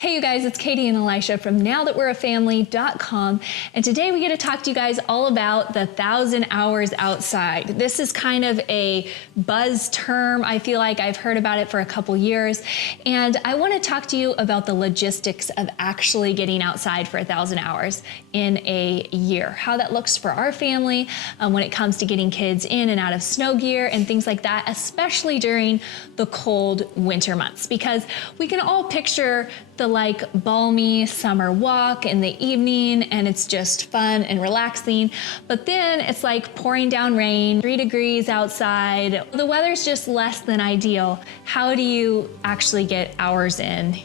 Hey you guys, it's Katie and Elisha from NowThatWe'reAFamily.com, and today we get to talk to you guys all about the 1,000 hours outside. This is kind of a buzz term. I feel like I've heard about it for a couple years, and I want to talk to you about the logistics of actually getting outside for 1,000 hours in a year. How that looks for our family when it comes to getting kids in and out of snow gear and things like that, especially during the cold winter months, because we can all picture the balmy summer walk in the evening and it's just fun and relaxing, but then it's like pouring down rain, 3 degrees outside. The weather's just less than ideal. How do you actually get hours in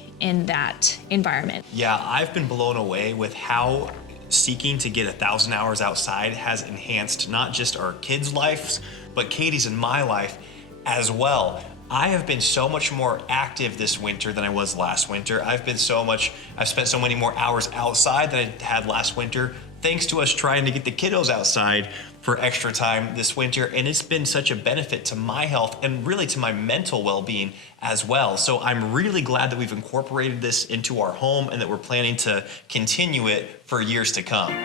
that environment? Yeah, I've been blown away with how seeking to get 1,000 hours outside has enhanced not just our kids' lives, but Katie's and my life as well. I have been so much more active this winter than I was last winter. I've spent so many more hours outside than I had last winter, thanks to us trying to get the kiddos outside for extra time this winter. And it's been such a benefit to my health and really to my mental well-being as well. So I'm really glad that we've incorporated this into our home and that we're planning to continue it for years to come.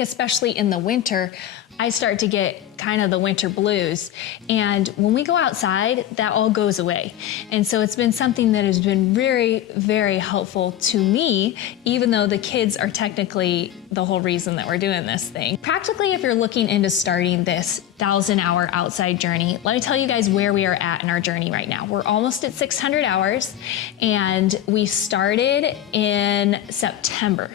Especially in the winter, I start to get kind of the winter blues. And when we go outside, that all goes away. And so it's been something that has been very, very helpful to me, even though the kids are technically the whole reason that we're doing this thing. Practically, if you're looking into starting this 1,000-hour outside journey, let me tell you guys where we are at in our journey right now. We're almost at 600 hours, and we started in September.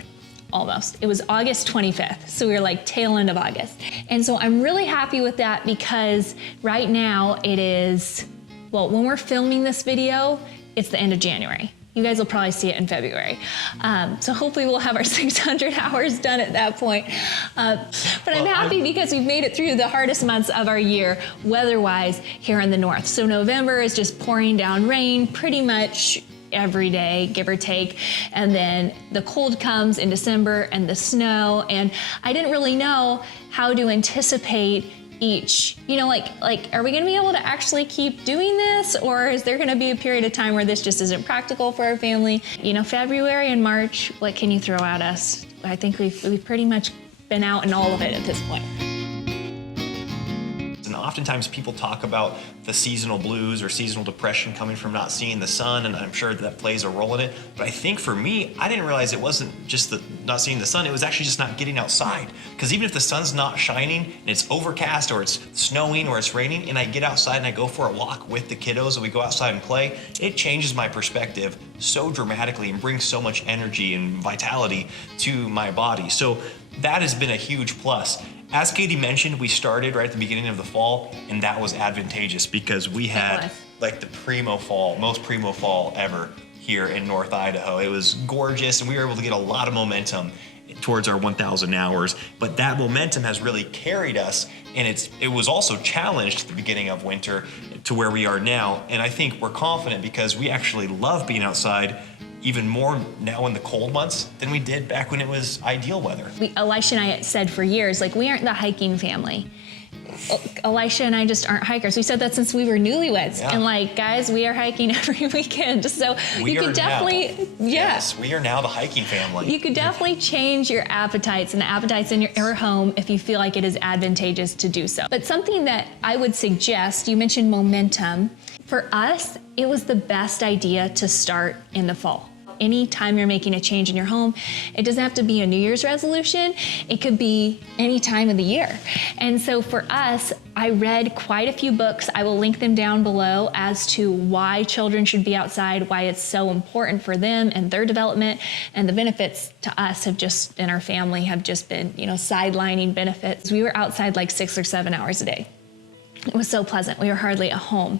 Almost. It was August 25th, so we were like tail end of August. And so I'm really happy with that because right now it is, well, when we're filming this video, it's the end of January. You guys will probably see it in February. So hopefully we'll have our 600 hours done at that point. But I'm happy because we've made it through the hardest months of our year, weather-wise, here in the north. So November is just pouring down rain pretty much every day, give or take. And then the cold comes in December and the snow. And I didn't really know how to anticipate each, are we gonna be able to actually keep doing this? Or is there gonna be a period of time where this just isn't practical for our family? February and March, what can you throw at us? I think we've pretty much been out in all of it at this point. And oftentimes people talk about the seasonal blues or seasonal depression coming from not seeing the sun, and I'm sure that plays a role in it. But I think for me, I didn't realize it wasn't just the not seeing the sun, it was actually just not getting outside. Because even if the sun's not shining and it's overcast or it's snowing or it's raining, and I get outside and I go for a walk with the kiddos and we go outside and play, it changes my perspective so dramatically and brings so much energy and vitality to my body. So that has been a huge plus. As Katie mentioned, we started right at the beginning of the fall, and that was advantageous because we had like the most primo fall ever here in North Idaho. It was gorgeous, and we were able to get a lot of momentum towards our 1,000 hours, but that momentum has really carried us, and it was also challenged at the beginning of winter to where we are now. And I think we're confident because we actually love being outside even more now in the cold months than we did back when it was ideal weather. Elisha and I said for years, we aren't the hiking family. Elisha and I just aren't hikers. We said that since we were newlyweds. Yeah. And guys, we are hiking every weekend. So you could definitely, yes, we are now the hiking family. You could definitely change your appetites and the appetites in your home if you feel like it is advantageous to do so. But something that I would suggest, you mentioned momentum. For us, it was the best idea to start in the fall. any time you're making a change in your home. It doesn't have to be a New Year's resolution. It could be any time of the year. And so for us, I read quite a few books. I will link them down below as to why children should be outside, why it's so important for them and their development, and the benefits to us have just, in our family, have just been, sidelining benefits. We were outside like 6 or 7 hours a day. It was so pleasant. We were hardly at home.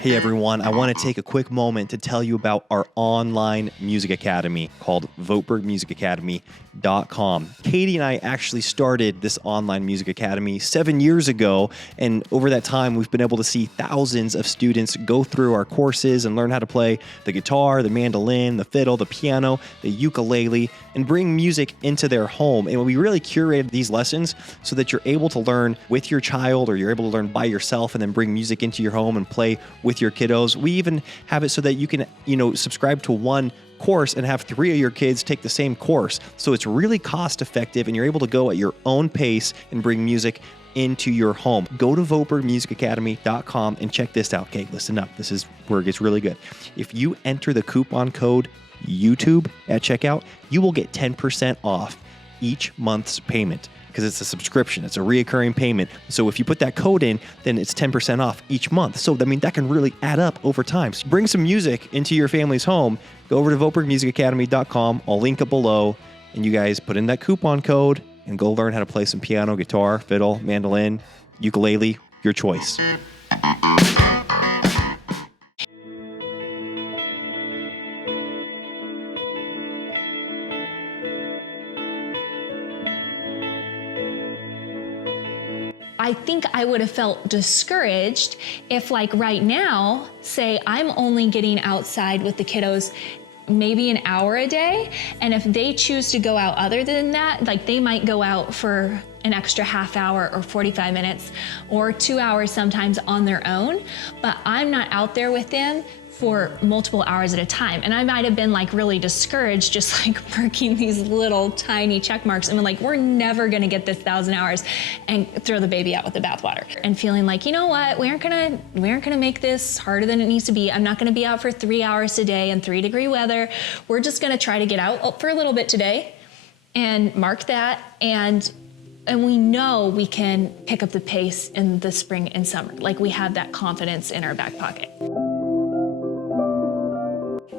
Hey everyone, I want to take a quick moment to tell you about our online music academy called Voetbergmusicacademy.com. Katie and I actually started this online music academy 7 years ago, and over that time we've been able to see thousands of students go through our courses and learn how to play the guitar, the mandolin, the fiddle, the piano, the ukulele, and bring music into their home. And we really curated these lessons so that you're able to learn with your child, or you're able to learn by yourself and then bring music into your home and play with your kiddos. We even have it so that you can, subscribe to one course and have 3 of your kids take the same course. So it's really cost effective and you're able to go at your own pace and bring music into your home. Go to VoetbergMusicAcademy.com and check this out. Okay, listen up. This is where it gets really good. If you enter the coupon code YouTube at checkout, you will get 10% off each month's payment, because it's a subscription. It's a reoccurring payment. So if you put that code in, then it's 10% off each month. So, that can really add up over time. So bring some music into your family's home. Go over to VoetbergMusicAcademy.com. I'll link it below. And you guys put in that coupon code and go learn how to play some piano, guitar, fiddle, mandolin, ukulele, your choice. I think I would have felt discouraged if, like right now, say I'm only getting outside with the kiddos maybe an hour a day, and if they choose to go out other than that, like they might go out for an extra half hour or 45 minutes or 2 hours sometimes on their own, but I'm not out there with them for multiple hours at a time. And I might have been like really discouraged, just like working these little tiny check marks and been like, we're never gonna get this 1,000 hours, and throw the baby out with the bathwater. And feeling like, you know what, we aren't gonna make this harder than it needs to be. I'm not gonna be out for 3 hours a day in 3-degree weather. We're just gonna try to get out for a little bit today and mark that. And we know we can pick up the pace in the spring and summer. Like we have that confidence in our back pocket.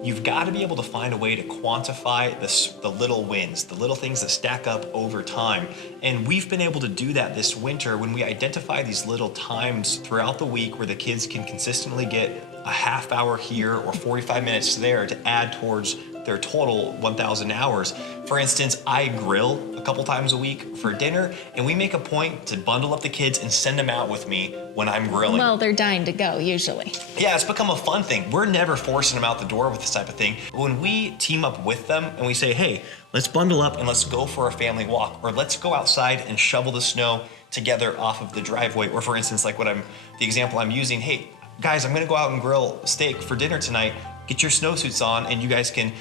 You've got to be able to find a way to quantify the little wins, the little things that stack up over time. And we've been able to do that this winter when we identify these little times throughout the week where the kids can consistently get a half hour here or 45 minutes there to add towards their total 1,000 hours. For instance, I grill a couple times a week for dinner, and we make a point to bundle up the kids and send them out with me when I'm grilling. Well, they're dying to go usually. Yeah, it's become a fun thing. We're never forcing them out the door with this type of thing. When we team up with them and we say, hey, let's bundle up and let's go for a family walk, or let's go outside and shovel the snow together off of the driveway, or for instance, like the example I'm using, hey, guys, I'm gonna go out and grill steak for dinner tonight. Get your snowsuits on and you guys can,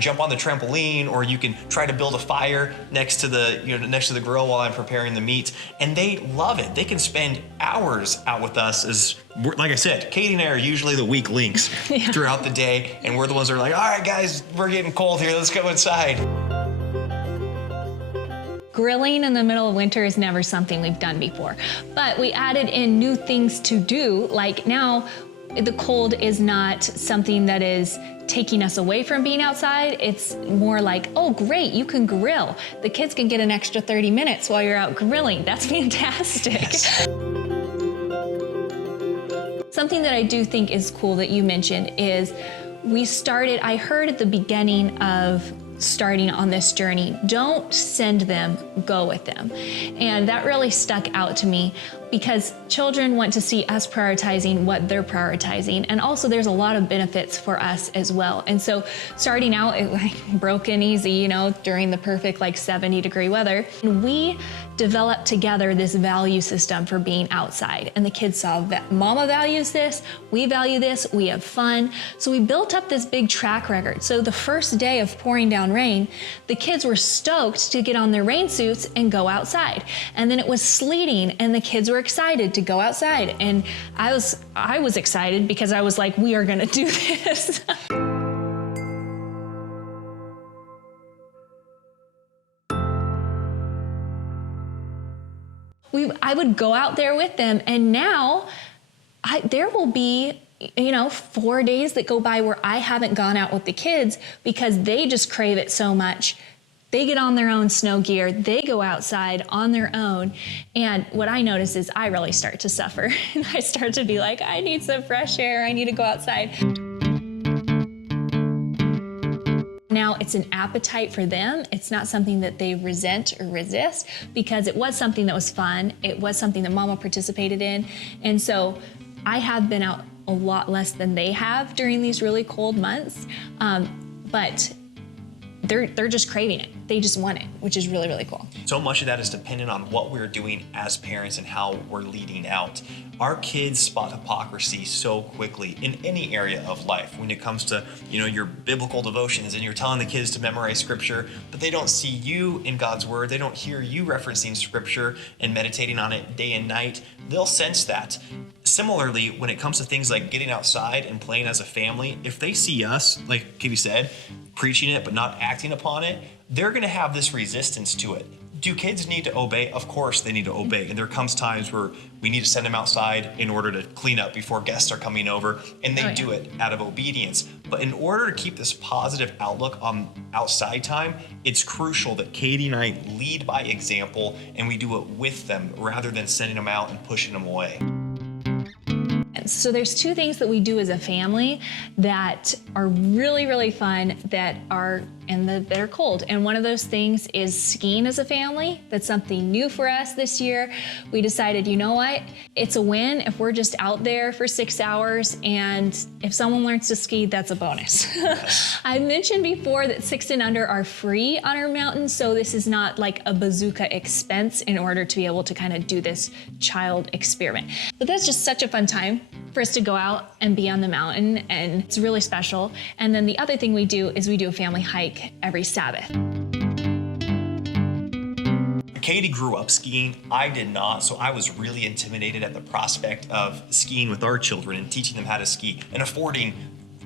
jump on the trampoline, or you can try to build a fire next to the grill while I'm preparing the meat. And they love it. They can spend hours out with us like I said, Katie and I are usually the weak links throughout the day. And we're the ones that are like, all right, guys, we're getting cold here. Let's go inside. Grilling in the middle of winter is never something we've done before, but we added in new things to do. Like now, the cold is not something that is taking us away from being outside. It's more like, oh great, you can grill. The kids can get an extra 30 minutes while you're out grilling. That's fantastic. Yes. Something that I do think is cool that you mentioned is I heard at the beginning of starting on this journey, don't send them, go with them. And that really stuck out to me because children want to see us prioritizing what they're prioritizing. And also there's a lot of benefits for us as well. And so starting out, it broke in easy, during the perfect 70-degree weather. And we developed together this value system for being outside. And the kids saw that mama values this, we value this, we have fun. So we built up this big track record. So the first day of pouring down rain, the kids were stoked to get on their rain suits and go outside. And then it was sleeting and the kids were excited to go outside. And I was excited because I was like, we are gonna do this. I would go out there with them, and now there will be 4 days that go by where I haven't gone out with the kids because they just crave it so much. They get on their own snow gear, they go outside on their own, and what I notice is I really start to suffer. And I start to be like, I need some fresh air, I need to go outside. Now it's an appetite for them. It's not something that they resent or resist because it was something that was fun. It was something that Mama participated in. And so I have been out a lot less than they have during these really cold months, but they're just craving it. They just want it, which is really, really cool. So much of that is dependent on what we're doing as parents and how we're leading out. Our kids spot hypocrisy so quickly in any area of life when it comes to, your biblical devotions and you're telling the kids to memorize scripture, but they don't see you in God's word. They don't hear you referencing scripture and meditating on it day and night. They'll sense that. Similarly, when it comes to things like getting outside and playing as a family, if they see us, like Katie said, preaching it but not acting upon it, they're going to have this resistance to it. Do kids need to obey? Of course they need to obey. And there comes times where we need to send them outside in order to clean up before guests are coming over, and they do it out of obedience. But in order to keep this positive outlook on outside time, it's crucial that Katie and I lead by example and we do it with them rather than sending them out and pushing them away. So there's two things that we do as a family that are really, really fun that are cold. And one of those things is skiing as a family. That's something new for us this year. We decided, you know what? It's a win if we're just out there for 6 hours, and if someone learns to ski, that's a bonus. I mentioned before that 6 and under are free on our mountain, so this is not like a bazooka expense in order to be able to kind of do this child experiment. But that's just such a fun time for us to go out and be on the mountain, and it's really special. And then the other thing we do is we do a family hike every Sabbath. Katie grew up skiing. I did not, so I was really intimidated at the prospect of skiing with our children and teaching them how to ski and affording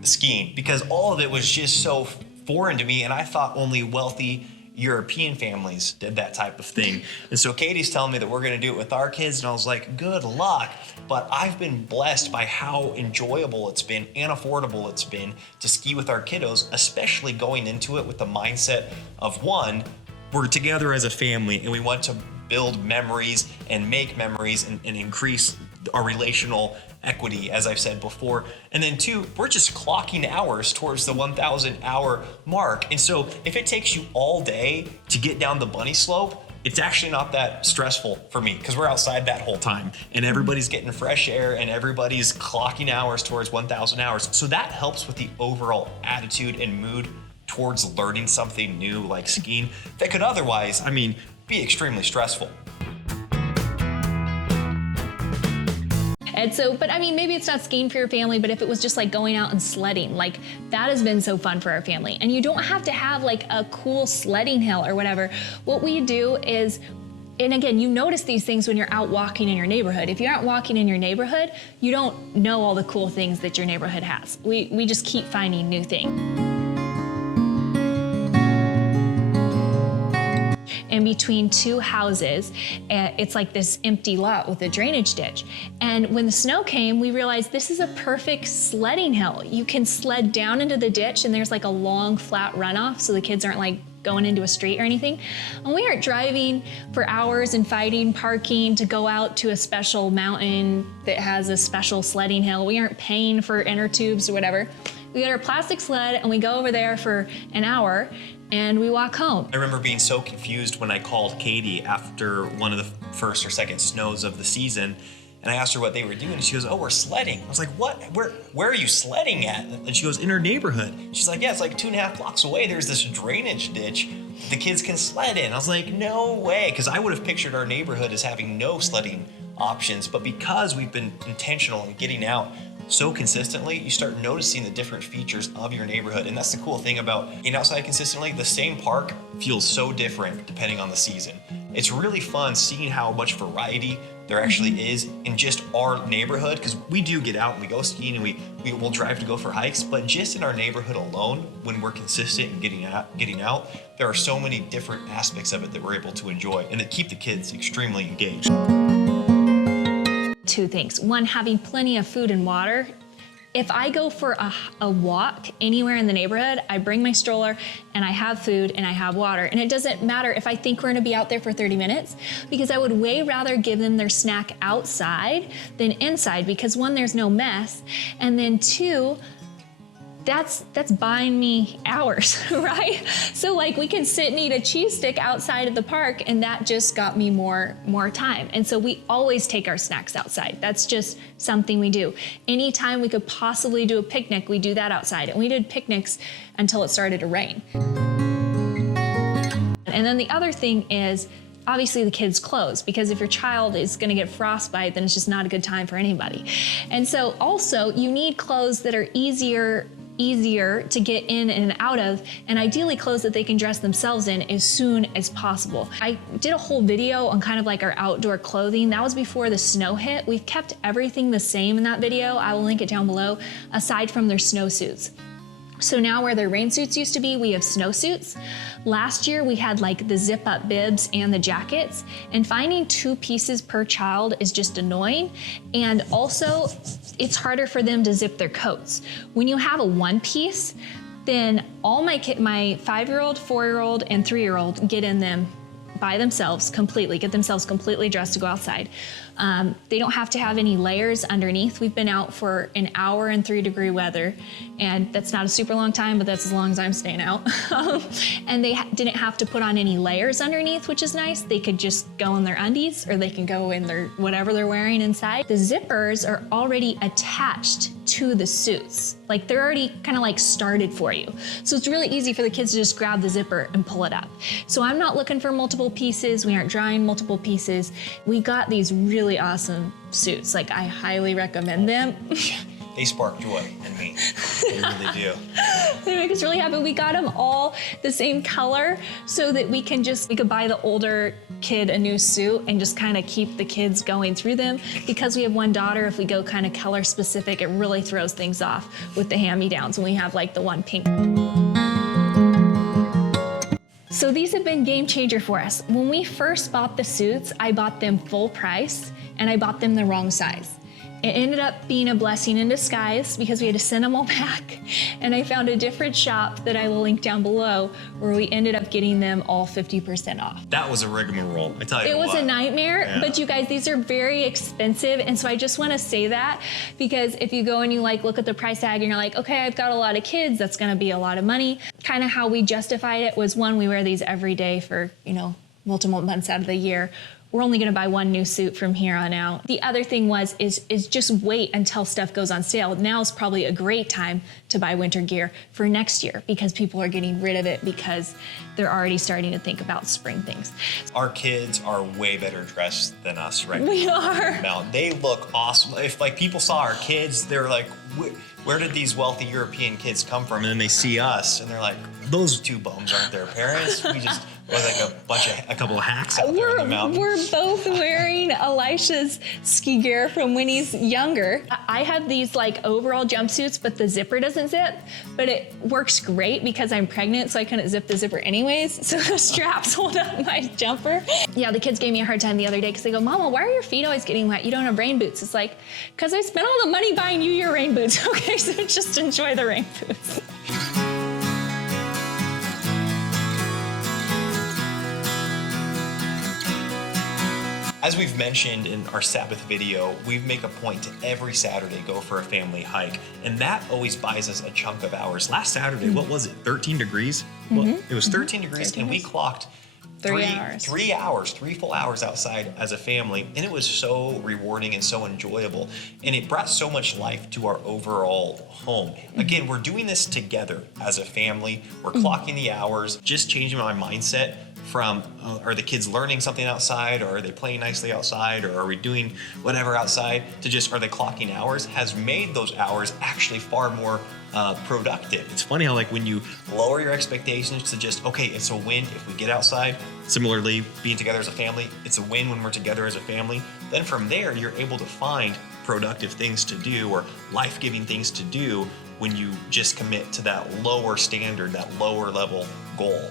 skiing because all of it was just so foreign to me, and I thought only wealthy European families did that type of thing. And so Katie's telling me that we're going to do it with our kids, and I was like, good luck. But I've been blessed by how enjoyable it's been and affordable it's been to ski with our kiddos, especially going into it with the mindset of, one, we're together as a family and we want to build memories and make memories and increase our relational equity, as I've said before. And then 2, we're just clocking hours towards the 1,000 hour mark. And so if it takes you all day to get down the bunny slope, it's actually not that stressful for me because we're outside that whole time and everybody's getting fresh air and everybody's clocking hours towards 1,000 hours. So that helps with the overall attitude and mood towards learning something new like skiing that could otherwise, be extremely stressful. And so, but maybe it's not skiing for your family, but if it was just like going out and sledding, like that has been so fun for our family. And you don't have to have like a cool sledding hill or whatever. What we do is, and again, you notice these things when you're out walking in your neighborhood. If you're out walking in your neighborhood, you don't know all the cool things that your neighborhood has. We just keep finding new things. And between 2 houses, it's like this empty lot with a drainage ditch. And when the snow came, we realized this is a perfect sledding hill. You can sled down into the ditch and there's like a long flat runoff so the kids aren't like going into a street or anything. And we aren't driving for hours and fighting parking to go out to a special mountain that has a special sledding hill. We aren't paying for inner tubes or whatever. We get our plastic sled and we go over there for an hour and we walk home. I remember being so confused when I called Katie after one of the first or second snows of the season, and I asked her what they were doing, and she goes, oh, we're sledding. I was like, what? Where are you sledding at? And she goes, in her neighborhood. She's like, yeah, it's like 2.5 blocks away. There's this drainage ditch the kids can sled in. I was like, no way, because I would have pictured our neighborhood as having no sledding options, but because we've been intentional in getting out so consistently, you start noticing the different features of your neighborhood. And that's the cool thing about getting outside consistently. The same park feels so different depending on the season. It's really fun seeing how much variety there actually is in just our neighborhood, because we do get out and we go skiing and we will drive to go for hikes, but just in our neighborhood alone, when we're consistent in getting out, there are so many different aspects of it that we're able to enjoy and that keep the kids extremely engaged. Two things. One, having plenty of food and water. If I go for a walk anywhere in the neighborhood, I bring my stroller and I have food and I have water. And it doesn't matter if I think we're gonna be out there for 30 minutes, because I would way rather give them their snack outside than inside, because one, there's no mess, and then two, that's buying me hours, right? So like we can sit and eat a cheese stick outside of the park, and that just got me more time. And so we always take our snacks outside. That's just something we do. Anytime we could possibly do a picnic, we do that outside. And we did picnics until it started to rain. And then the other thing is, obviously the kids' clothes, because if your child is gonna get frostbite, then it's just not a good time for anybody. And so also you need clothes that are easier to get in and out of, and ideally clothes that they can dress themselves in as soon as possible. I did a whole video on kind of like our outdoor clothing. That was before the snow hit. We've kept everything the same in that video. I will link it down below, aside from their snowsuits. So now where their rain suits used to be, we have snowsuits. Last year we had like the zip up bibs and the jackets, and finding 2 pieces per child is just annoying. And also it's harder for them to zip their coats. When you have a 1 piece, then all my 5-year-old, 4-year-old, and 3-year-old get in them by themselves completely, get themselves completely dressed to go outside. They don't have to have any layers underneath. We've been out for an hour in 3-degree weather, and that's not a super long time, but that's as long as I'm staying out. And they didn't have to put on any layers underneath, which is nice. They could just go in their undies, or they can go in their whatever they're wearing inside. The zippers are already attached to the suits. Like they're already kind of like started for you. So it's really easy for the kids to just grab the zipper and pull it up. So I'm not looking for multiple pieces. We aren't drying multiple pieces. We got these really awesome suits. Like I highly recommend them. They spark joy in me. They really do. They make us really happy. We got them all the same color so that we could buy the older kid a new suit and just kind of keep the kids going through them. Because we have one daughter, if we go kind of color specific, it really throws things off with the hand-me-downs when we have like the one pink. So these have been game changer for us. When we first bought the suits, I bought them full price and I bought them the wrong size. It ended up being a blessing in disguise because we had to send them all back. And I found a different shop that I will link down below where we ended up getting them all 50% off. That was a rigmarole, I tell you what. It was a nightmare, Yeah. But you guys, these are very expensive. And so I just wanna say that, because if you go and you like look at the price tag and you're like, okay, I've got a lot of kids, that's gonna be a lot of money. Kind of how we justified it was, one, we wear these every day for, multiple months out of the year. We're only gonna buy 1 new suit from here on out. The other thing is just wait until stuff goes on sale. Now's probably a great time to buy winter gear for next year, because people are getting rid of it because they're already starting to think about spring things. Our kids are way better dressed than us right We now. are. Now, they look awesome. If like people saw our kids, they're like, where did these wealthy European kids come from? And then they see us and they're like, those 2 bums aren't their parents. We just was like a couple of hacks out there on the mountain. We're both wearing Elisha's ski gear from when he's younger. I have these like overall jumpsuits, but the zipper doesn't zip, but it works great because I'm pregnant, so I couldn't zip the zipper anyways. So the straps hold up my jumper. Yeah, the kids gave me a hard time the other day because they go, Mama, why are your feet always getting wet? You don't have rain boots. It's like, because I spent all the money buying you your rain boots. Okay, so just enjoy the rain boots. As we've mentioned in our Sabbath video, we make a point to every Saturday go for a family hike, and that always buys us a chunk of hours. Last Saturday, what was it, 13 degrees? Well, it was 13 degrees, and we clocked 3 hours. 3 hours, 3 full hours outside as a family, and it was so rewarding and so enjoyable, and it brought so much life to our overall home. Again, we're doing this together as a family. We're clocking the hours, just changing my mindset from are the kids learning something outside, or are they playing nicely outside, or are we doing whatever outside, to just are they clocking hours, has made those hours actually far more productive. It's funny how like when you lower your expectations to just, okay, it's a win if we get outside. Similarly, being together as a family, it's a win when we're together as a family. Then from there, you're able to find productive things to do or life-giving things to do when you just commit to that lower standard, that lower level goal.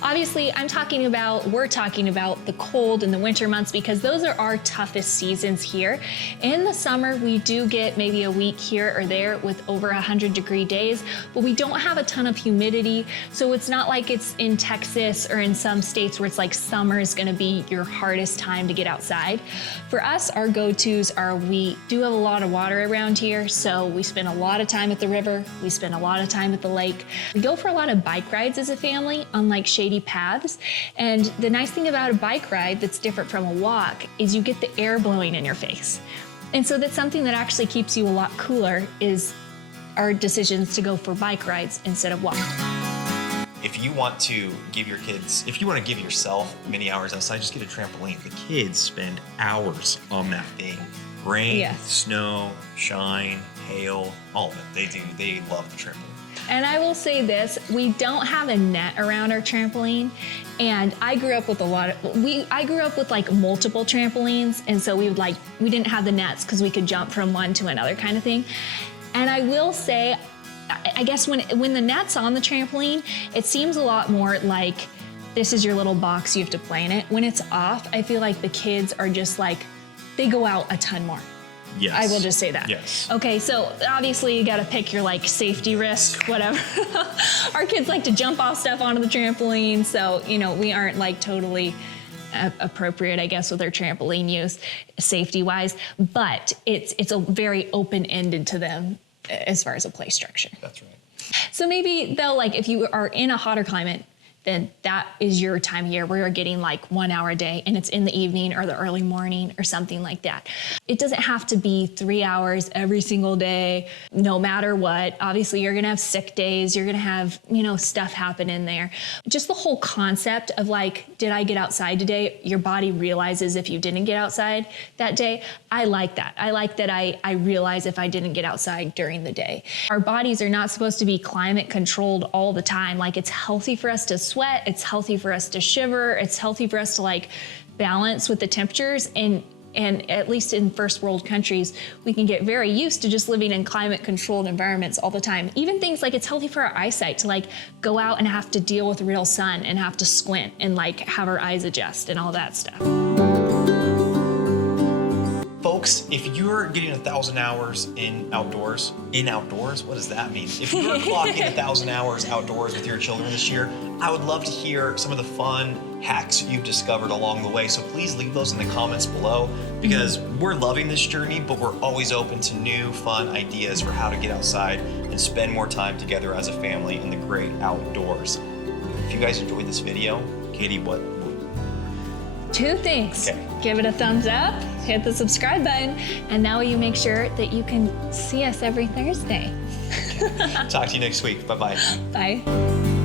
Obviously, we're talking about the cold and the winter months because those are our toughest seasons here. In the summer, we do get maybe a week here or there with over 100-degree days, but we don't have a ton of humidity. So it's not like it's in Texas or in some states where it's like summer is gonna be your hardest time to get outside. For us, our go-tos are we do have a lot of water around here, so we spend a lot of time at the river, we spend a lot of time at the lake. We go for a lot of bike rides as a family on like shady paths. And the nice thing about a bike ride that's different from a walk is you get the air blowing in your face. And so that's something that actually keeps you a lot cooler is our decisions to go for bike rides instead of walking. If you want to give your kids, if you want to give yourself many hours outside, just get a trampoline. The kids spend hours on that thing. Rain, Yes. snow, shine, hail, all of it. They do. They love the trampoline. And I will say this, we don't have a net around our trampoline. And I grew up with I grew up with like multiple trampolines. And so we didn't have the nets because we could jump from one to another kind of thing. And I will say, I guess when the net's on the trampoline, it seems a lot more like this is your little box, you have to play in it. When it's off, I feel like the kids are just like, they go out a ton more. Yes. I will just say that. Yes. Okay, so obviously you gotta pick your like safety risk, whatever. Our kids like to jump off stuff onto the trampoline, so we aren't like totally appropriate, I guess, with our trampoline use safety-wise, but it's a very open-ended to them as far as a play structure. That's right. So maybe they'll like, if you are in a hotter climate, then that is your time of year where you're getting like 1 hour a day and it's in the evening or the early morning or something like that. It doesn't have to be 3 hours every single day, no matter what. Obviously, you're gonna have sick days, you're gonna have, stuff happen in there. Just the whole concept of like, did I get outside today? Your body realizes if you didn't get outside that day. I like that. I like that I realize if I didn't get outside during the day. Our bodies are not supposed to be climate controlled all the time. Like it's healthy for us to sweat, it's healthy for us to shiver, it's healthy for us to like balance with the temperatures, and at least in first world countries, we can get very used to just living in climate controlled environments all the time. Even things like it's healthy for our eyesight to like go out and have to deal with real sun and have to squint and like have our eyes adjust and all that stuff. Folks, if you're getting 1,000 hours in outdoors, what does that mean? If you're clocking 1,000 hours outdoors with your children this year, I would love to hear some of the fun hacks you've discovered along the way. So please leave those in the comments below, because we're loving this journey, but we're always open to new fun ideas for how to get outside and spend more time together as a family in the great outdoors. If you guys enjoyed this video, Katie, what? 2 things. Okay. Give it a thumbs up, hit the subscribe button, and now you make sure that you can see us every Thursday. Talk to you next week. Bye-bye. Bye.